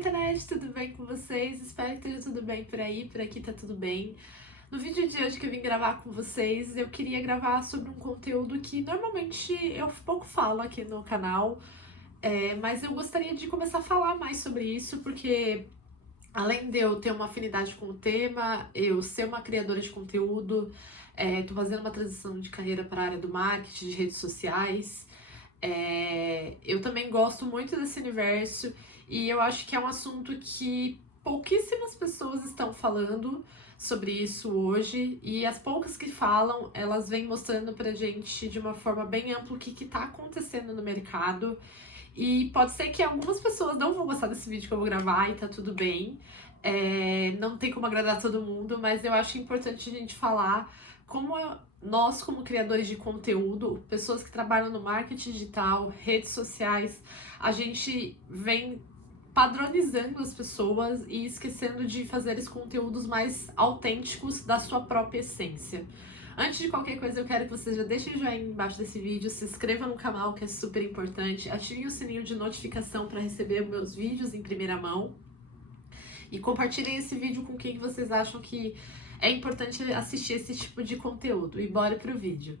internet, tudo bem com vocês? Espero que esteja tudo bem por aí, por aqui tá tudo bem. No vídeo de hoje que eu vim gravar com vocês, eu queria gravar sobre um conteúdo que normalmente eu pouco falo aqui no canal, mas eu gostaria de começar a falar mais sobre isso, porque além de eu ter uma afinidade com o tema, eu ser uma criadora de conteúdo, tô fazendo uma transição de carreira para a área do marketing, de redes sociais. Eu também gosto muito desse universo e eu acho que é um assunto que pouquíssimas pessoas estão falando sobre isso hoje, e as poucas que falam, elas vêm mostrando pra gente de uma forma bem ampla o que tá acontecendo no mercado. E pode ser que algumas pessoas não vão gostar desse vídeo que eu vou gravar e tá tudo bem. Não tem como agradar todo mundo, mas eu acho importante a gente falar como nós, como criadores de conteúdo, pessoas que trabalham no marketing digital, redes sociais, a gente vem padronizando as pessoas e esquecendo de fazer esses conteúdos mais autênticos da sua própria essência. Antes de qualquer coisa, eu quero que você já deixe o joinha embaixo desse vídeo, se inscreva no canal, que é super importante, ative o sininho de notificação para receber meus vídeos em primeira mão e compartilhem esse vídeo com quem vocês acham que é importante assistir esse tipo de conteúdo. E bora pro vídeo!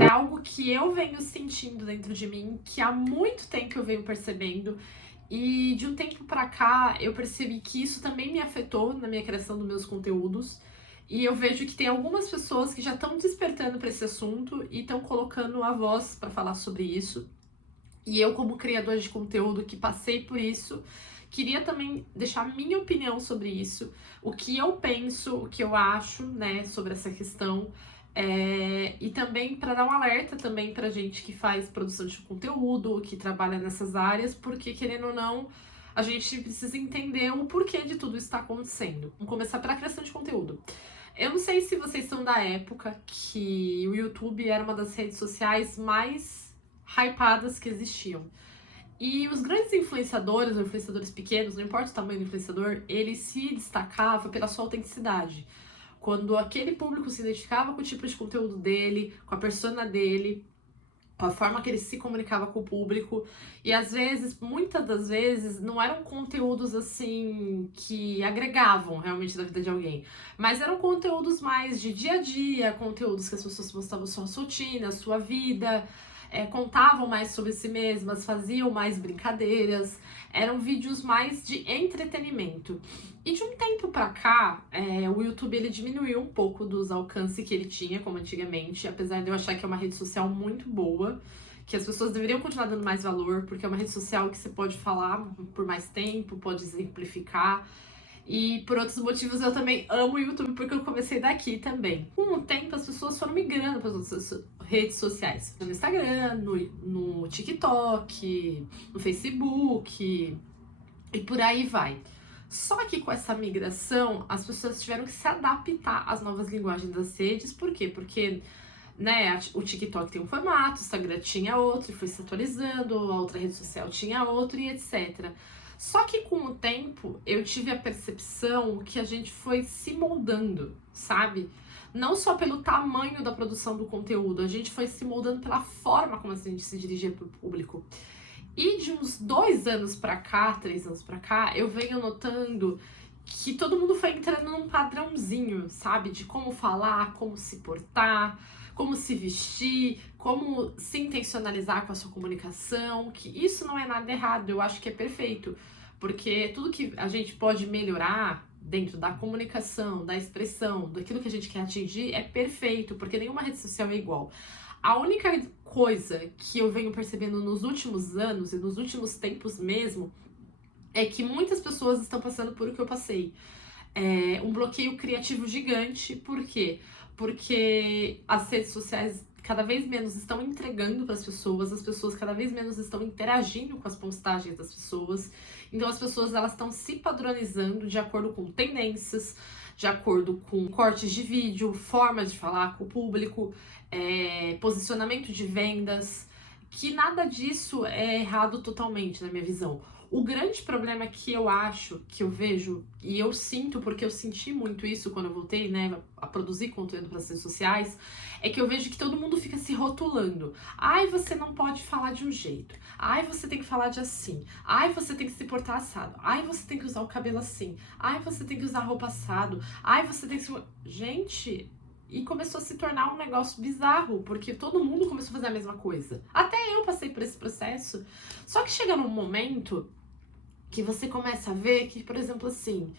É algo que eu venho sentindo dentro de mim, que há muito tempo eu venho percebendo, e de um tempo pra cá eu percebi que isso também me afetou na minha criação dos meus conteúdos. E eu vejo que tem algumas pessoas que já estão despertando para esse assunto e estão colocando a voz para falar sobre isso. E eu, como criadora de conteúdo que passei por isso, queria também deixar minha opinião sobre isso, o que eu penso, o que eu acho, né, sobre essa questão. E também para dar um alerta também pra gente que faz produção de conteúdo, que trabalha nessas áreas, porque querendo ou não, a gente precisa entender o porquê de tudo isso está acontecendo. Vamos começar pela criação de conteúdo. Eu não sei se vocês são da época que o YouTube era uma das redes sociais mais hypadas que existiam. E os grandes influenciadores, ou influenciadores pequenos, não importa o tamanho do influenciador, ele se destacava pela sua autenticidade. Quando aquele público se identificava com o tipo de conteúdo dele, com a persona dele, com a forma que ele se comunicava com o público, e às vezes, muitas das vezes, não eram conteúdos assim que agregavam realmente na vida de alguém, mas eram conteúdos mais de dia a dia, conteúdos que as pessoas mostravam sua rotina, sua vida, contavam mais sobre si mesmas, faziam mais brincadeiras, eram vídeos mais de entretenimento. E de um tempo pra cá, o YouTube ele diminuiu um pouco dos alcances que ele tinha, como antigamente, apesar de eu achar que é uma rede social muito boa, que as pessoas deveriam continuar dando mais valor, porque é uma rede social que você pode falar por mais tempo, pode exemplificar. E por outros motivos eu também amo o YouTube, porque eu comecei daqui também. Com o tempo as pessoas foram migrando para as outras redes sociais. No Instagram, no TikTok, no Facebook e por aí vai. Só que com essa migração, as pessoas tiveram que se adaptar às novas linguagens das redes. Por quê? Porque o TikTok tem um formato, o Instagram tinha outro, foi se atualizando, a outra rede social tinha outro e etc. Só que com o tempo, eu tive a percepção que a gente foi se moldando, sabe? Não só pelo tamanho da produção do conteúdo, a gente foi se moldando pela forma como a gente se dirigia para o público. E de uns 2 anos pra cá, 3 anos pra cá, eu venho notando que todo mundo foi entrando num padrãozinho, sabe? De como falar, como se portar, como se vestir, como se intencionalizar com a sua comunicação, que isso não é nada errado, eu acho que é perfeito, porque tudo que a gente pode melhorar dentro da comunicação, da expressão, daquilo que a gente quer atingir é perfeito, porque nenhuma rede social é igual. A única coisa que eu venho percebendo nos últimos anos e nos últimos tempos mesmo é que muitas pessoas estão passando por o que eu passei. Um bloqueio criativo gigante. Por quê? Porque as redes sociais cada vez menos estão entregando para as pessoas cada vez menos estão interagindo com as postagens das pessoas. Então as pessoas elas estão se padronizando de acordo com tendências, de acordo com cortes de vídeo, formas de falar com o público, posicionamento de vendas, que nada disso é errado totalmente na minha visão. O grande problema que eu acho, que eu vejo, e eu sinto, porque eu senti muito isso quando eu voltei, né, a produzir conteúdo para as redes sociais, é que eu vejo que todo mundo fica se rotulando. Ai, você não pode falar de um jeito. Ai, você tem que falar de assim. Ai, você tem que se portar assado. Ai, você tem que usar o cabelo assim. Ai, você tem que usar roupa assado. Ai, você tem que... Gente... E começou a se tornar um negócio bizarro, porque todo mundo começou a fazer a mesma coisa. Até eu passei por esse processo. Só que chega num momento que você começa a ver que, por exemplo, assim,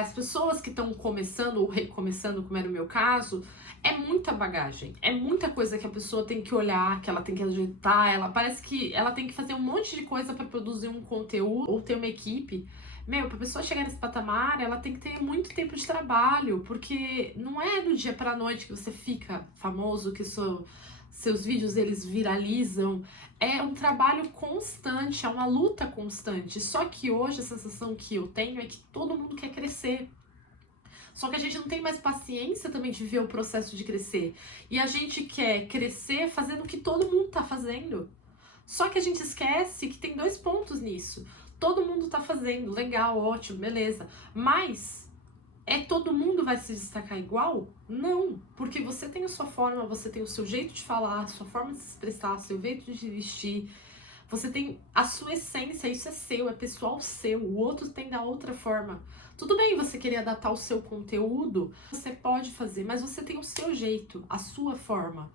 as pessoas que estão começando ou recomeçando, como era o meu caso, é muita bagagem, é muita coisa que a pessoa tem que olhar, que ela tem que ajeitar, ela parece que ela tem que fazer um monte de coisa para produzir um conteúdo ou ter uma equipe. Meu, pra pessoa chegar nesse patamar, ela tem que ter muito tempo de trabalho, porque não é do dia pra noite que você fica famoso, que seus vídeos eles viralizam. É um trabalho constante, é uma luta constante. Só que hoje a sensação que eu tenho é que todo mundo quer crescer. Só que a gente não tem mais paciência também de ver o processo de crescer. E a gente quer crescer fazendo o que todo mundo tá fazendo. Só que a gente esquece que tem 2 pontos nisso. Todo mundo tá fazendo, legal, ótimo, beleza. Mas todo mundo vai se destacar igual? Não, porque você tem a sua forma, você tem o seu jeito de falar, a sua forma de se expressar, seu jeito de vestir. Você tem a sua essência, isso é seu, é pessoal seu. O outro tem da outra forma. Tudo bem você querer adaptar o seu conteúdo, você pode fazer, mas você tem o seu jeito, a sua forma.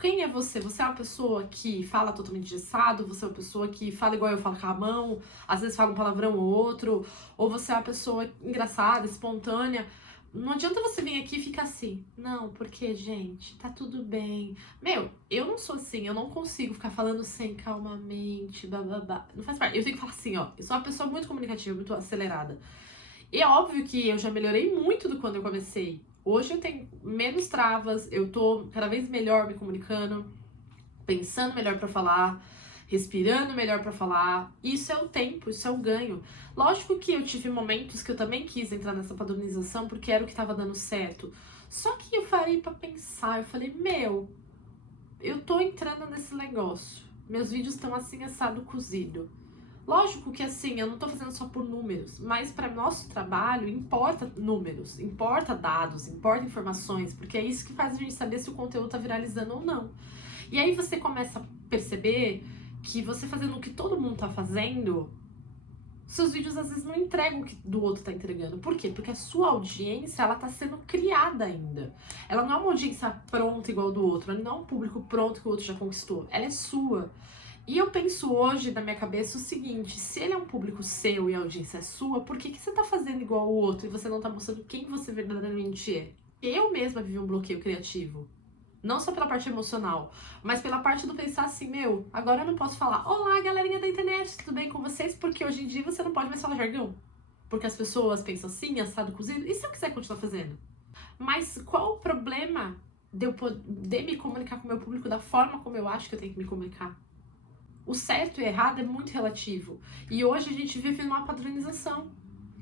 Quem é você? Você é uma pessoa que fala totalmente engessado? Você é uma pessoa que fala igual eu falo com a mão? Às vezes fala um palavrão ou outro? Ou você é uma pessoa engraçada, espontânea? Não adianta você vir aqui e ficar assim. Não, porque, gente, tá tudo bem. Meu, eu não sou assim, eu não consigo ficar falando assim calmamente, bababá. Não faz parte. Eu tenho que falar assim, ó. Eu sou uma pessoa muito comunicativa, muito acelerada. E é óbvio que eu já melhorei muito do quando eu comecei. Hoje eu tenho menos travas, eu tô cada vez melhor me comunicando, pensando melhor pra falar, respirando melhor pra falar. Isso é o tempo, isso é o ganho. Lógico que eu tive momentos que eu também quis entrar nessa padronização porque era o que tava dando certo. Só que eu parei pra pensar, eu falei, meu, eu tô entrando nesse negócio. Meus vídeos estão assim, assado, cozido. Lógico que assim, eu não tô fazendo só por números, mas para nosso trabalho importa números, importa dados, importa informações, porque é isso que faz a gente saber se o conteúdo tá viralizando ou não. E aí você começa a perceber que você fazendo o que todo mundo tá fazendo, seus vídeos às vezes não entregam o que do outro tá entregando. Por quê? Porque a sua audiência, ela tá sendo criada ainda. Ela não é uma audiência pronta igual do outro, ela não é um público pronto que o outro já conquistou, ela é sua. E eu penso hoje na minha cabeça o seguinte, se ele é um público seu e a audiência é sua, por que você tá fazendo igual ao outro e você não tá mostrando quem você verdadeiramente é? Eu mesma vivi um bloqueio criativo. Não só pela parte emocional, mas pela parte do pensar assim, meu, agora eu não posso falar, olá galerinha da internet, tudo bem com vocês? Porque hoje em dia você não pode mais falar jargão. Porque as pessoas pensam assim, assado, cozido, e se eu quiser continuar fazendo? Mas qual o problema de eu poder me comunicar com o meu público da forma como eu acho que eu tenho que me comunicar? O certo e errado é muito relativo. E hoje a gente vive numa padronização.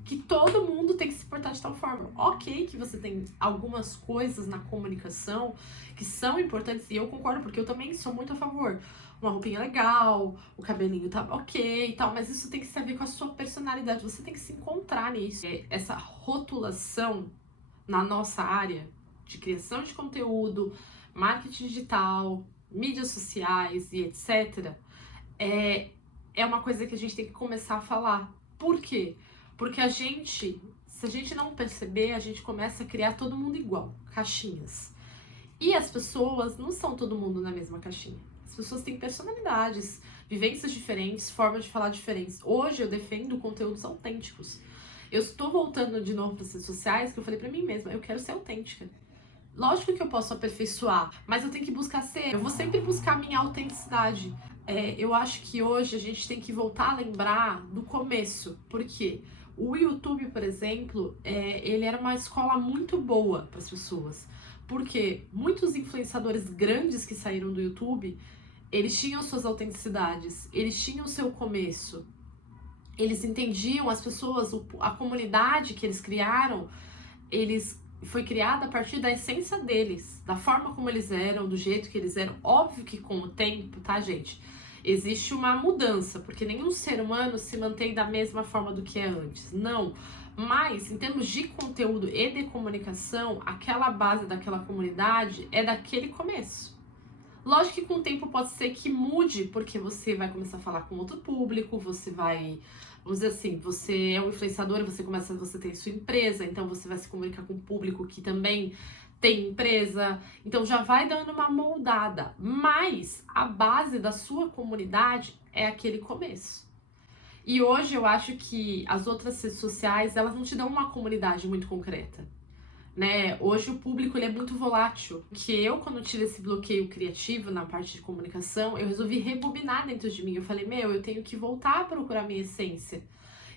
Que todo mundo tem que se portar de tal forma. Ok que você tem algumas coisas na comunicação que são importantes. E eu concordo, porque eu também sou muito a favor. Uma roupinha legal, o cabelinho tá ok e tal. Mas isso tem que ter a ver com a sua personalidade. Você tem que se encontrar nisso. Essa rotulação na nossa área de criação de conteúdo, marketing digital, mídias sociais e etc., é uma coisa que a gente tem que começar a falar. Por quê? Porque se a gente não perceber, a gente começa a criar todo mundo igual, caixinhas. E as pessoas não são todo mundo na mesma caixinha. As pessoas têm personalidades, vivências diferentes, formas de falar diferentes. Hoje eu defendo conteúdos autênticos. Eu estou voltando de novo para as redes sociais, que eu falei para mim mesma, eu quero ser autêntica. Lógico que eu posso aperfeiçoar, mas eu tenho que buscar ser. Eu vou sempre buscar a minha autenticidade. Eu acho que hoje a gente tem que voltar a lembrar do começo. Por quê? O YouTube, por exemplo, ele era uma escola muito boa para as pessoas. Porque muitos influenciadores grandes que saíram do YouTube, eles tinham suas autenticidades, eles tinham o seu começo. Eles entendiam as pessoas, a comunidade que eles criaram, foi criada a partir da essência deles, da forma como eles eram, do jeito que eles eram. Óbvio que com o tempo, tá, gente? Existe uma mudança, porque nenhum ser humano se mantém da mesma forma do que é antes. Não. Mas, em termos de conteúdo e de comunicação, aquela base daquela comunidade é daquele começo. Lógico que com o tempo pode ser que mude, porque você vai começar a falar com outro público, você vai, vamos dizer assim, você é um influenciador, você tem sua empresa, então você vai se comunicar com um público que também tem empresa, então já vai dando uma moldada, mas a base da sua comunidade é aquele começo. E hoje eu acho que as outras redes sociais, elas não te dão uma comunidade muito concreta, né? Hoje o público ele é muito volátil, que eu, quando tive esse bloqueio criativo na parte de comunicação, eu resolvi rebobinar dentro de mim. Eu falei, eu tenho que voltar a procurar minha essência.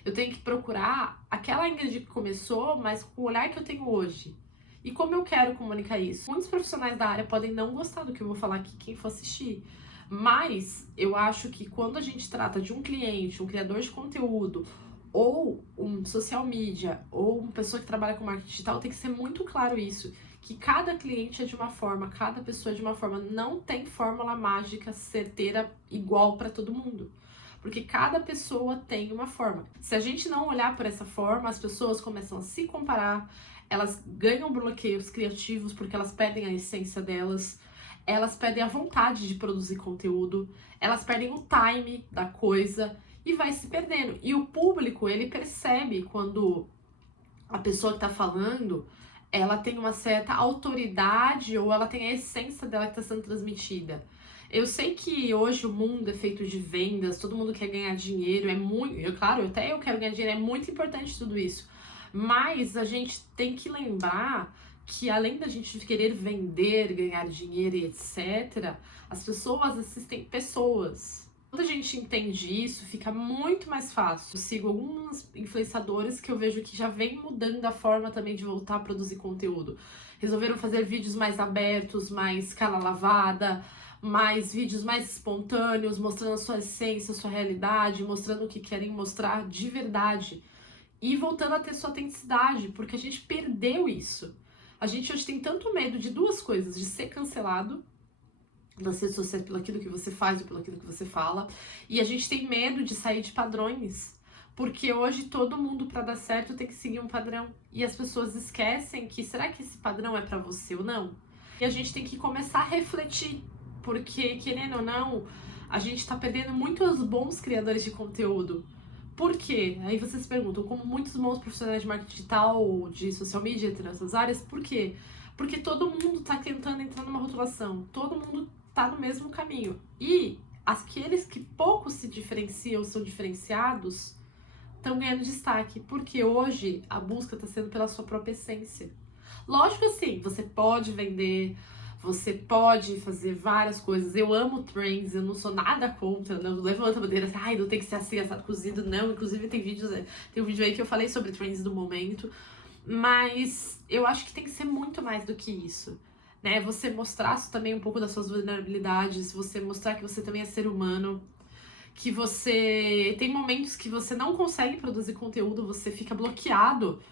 Eu tenho que procurar aquela Ingrid que começou, mas com o olhar que eu tenho hoje. E como eu quero comunicar isso? Muitos profissionais da área podem não gostar do que eu vou falar aqui, quem for assistir. Mas eu acho que quando a gente trata de um cliente, um criador de conteúdo, ou um social media, ou uma pessoa que trabalha com marketing digital, tem que ser muito claro isso, que cada cliente é de uma forma, cada pessoa é de uma forma, não tem fórmula mágica certeira igual para todo mundo. Porque cada pessoa tem uma forma. Se a gente não olhar por essa forma, as pessoas começam a se comparar, elas ganham bloqueios criativos porque elas perdem a essência delas, elas perdem a vontade de produzir conteúdo, elas perdem o time da coisa e vai se perdendo. E o público, ele percebe quando a pessoa que tá falando, ela tem uma certa autoridade ou ela tem a essência dela que tá sendo transmitida. Eu sei que hoje o mundo é feito de vendas, todo mundo quer ganhar dinheiro, é muito, claro, até eu quero ganhar dinheiro, é muito importante tudo isso. Mas a gente tem que lembrar que além da gente querer vender, ganhar dinheiro e etc, as pessoas assistem pessoas. Quando a gente entende isso, fica muito mais fácil. Eu sigo alguns influenciadores que eu vejo que já vem mudando a forma também de voltar a produzir conteúdo. Resolveram fazer vídeos mais abertos, mais cara lavada, mais vídeos mais espontâneos, mostrando a sua essência, a sua realidade, mostrando o que querem mostrar de verdade. E voltando a ter sua autenticidade, porque a gente perdeu isso. A gente hoje tem tanto medo de duas coisas, de ser cancelado nas redes sociais pelo aquilo que você faz ou pelo aquilo que você fala, e a gente tem medo de sair de padrões, porque hoje todo mundo, para dar certo, tem que seguir um padrão, e as pessoas esquecem que será que esse padrão é para você ou não? E a gente tem que começar a refletir, porque querendo ou não, a gente tá perdendo muitos bons criadores de conteúdo. Por quê? Aí vocês perguntam, como muitos bons profissionais de marketing digital, de social media, entre essas áreas, por quê? Porque todo mundo tá tentando entrar numa rotulação, todo mundo tá no mesmo caminho. E aqueles que pouco se diferenciam, são diferenciados, estão ganhando destaque, porque hoje a busca está sendo pela sua própria essência. Lógico assim, você pode vender, você pode fazer várias coisas. Eu amo trends, eu não sou nada contra, não levanto a bandeira assim, ai, não tem que ser assim, assado, cozido, não. Inclusive tem um vídeo aí que eu falei sobre trends do momento, mas eu acho que tem que ser muito mais do que isso, né? Você mostrar também um pouco das suas vulnerabilidades, você mostrar que você também é ser humano, que você tem momentos que você não consegue produzir conteúdo, você fica bloqueado.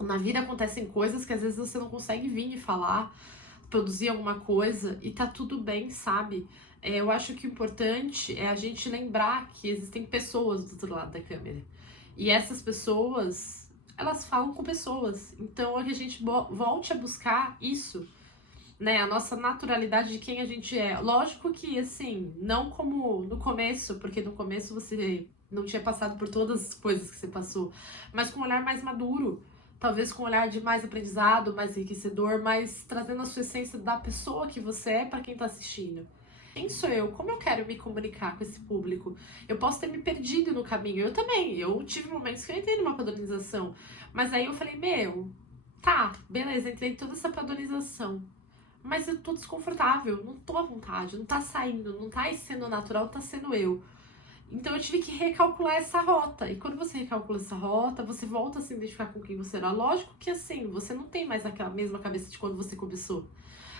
Na vida acontecem coisas que às vezes você não consegue vir e falar, produzir alguma coisa, e tá tudo bem, sabe? Eu acho que o importante é a gente lembrar que existem pessoas do outro lado da câmera. E essas pessoas, elas falam com pessoas. Então é que a gente volte a buscar isso, né? A nossa naturalidade de quem a gente é. Lógico que, assim, não como no começo, porque no começo você não tinha passado por todas as coisas que você passou, mas com um olhar mais maduro. Talvez com um olhar de mais aprendizado, mais enriquecedor, mas trazendo a sua essência da pessoa que você é para quem tá assistindo. Quem sou eu? Como eu quero me comunicar com esse público? Eu posso ter me perdido no caminho. Eu também. Eu tive momentos que eu entrei numa padronização. Mas aí eu falei, tá, beleza, entrei em toda essa padronização. Mas eu tô desconfortável, não tô à vontade, não tá saindo, não tá sendo natural, tá sendo eu. Então eu tive que recalcular essa rota. E quando você recalcula essa rota, você volta a se identificar com quem você era. Lógico que assim, você não tem mais aquela mesma cabeça de quando você começou.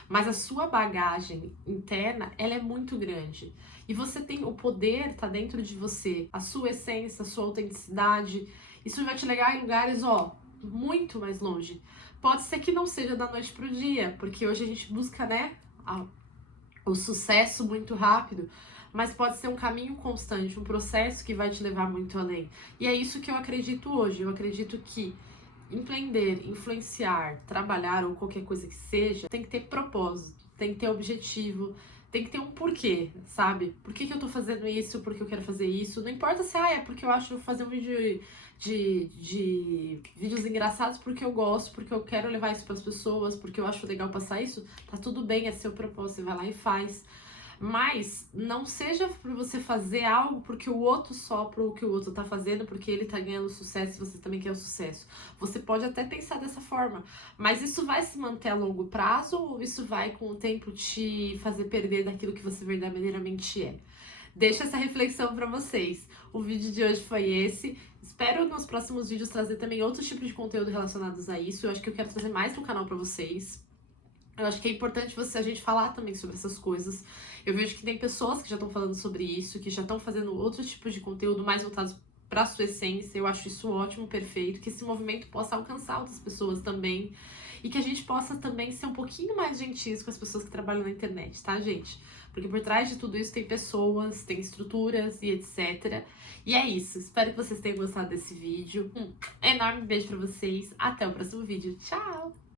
Mas a sua bagagem interna, ela é muito grande. E você tem o poder, tá dentro de você. A sua essência, a sua autenticidade. Isso vai te levar em lugares, muito mais longe. Pode ser que não seja da noite pro dia, porque hoje a gente busca, né, o sucesso muito rápido. mas pode ser um caminho constante, um processo que vai te levar muito além. E é isso que eu acredito hoje. Eu acredito que empreender, influenciar, trabalhar ou qualquer coisa que seja, tem que ter propósito, tem que ter objetivo, tem que ter um porquê, sabe? Por que eu tô fazendo isso? Por que eu quero fazer isso? Não importa se é porque eu acho fazer um vídeo de vídeos engraçados porque eu gosto, porque eu quero levar isso para as pessoas, porque eu acho legal passar isso, tá tudo bem, é seu propósito, você vai lá e faz. Mas não seja para você fazer algo porque o outro sopra o que o outro tá fazendo, porque ele tá ganhando sucesso e você também quer o sucesso. Você pode até pensar dessa forma, mas isso vai se manter a longo prazo ou isso vai com o tempo te fazer perder daquilo que você verdadeiramente é? Deixa essa reflexão para vocês. O vídeo de hoje foi esse. Espero nos próximos vídeos trazer também outros tipos de conteúdo relacionados a isso. Eu acho que eu quero trazer mais no canal para vocês. Eu acho que é importante a gente falar também sobre essas coisas. Eu vejo que tem pessoas que já estão falando sobre isso, que já estão fazendo outros tipos de conteúdo mais voltados para sua essência. Eu acho isso ótimo, perfeito, que esse movimento possa alcançar outras pessoas também e que a gente possa também ser um pouquinho mais gentis com as pessoas que trabalham na internet, tá, gente? Porque por trás de tudo isso tem pessoas, tem estruturas e etc. E é isso. Espero que vocês tenham gostado desse vídeo. Enorme beijo pra vocês. Até o próximo vídeo. Tchau!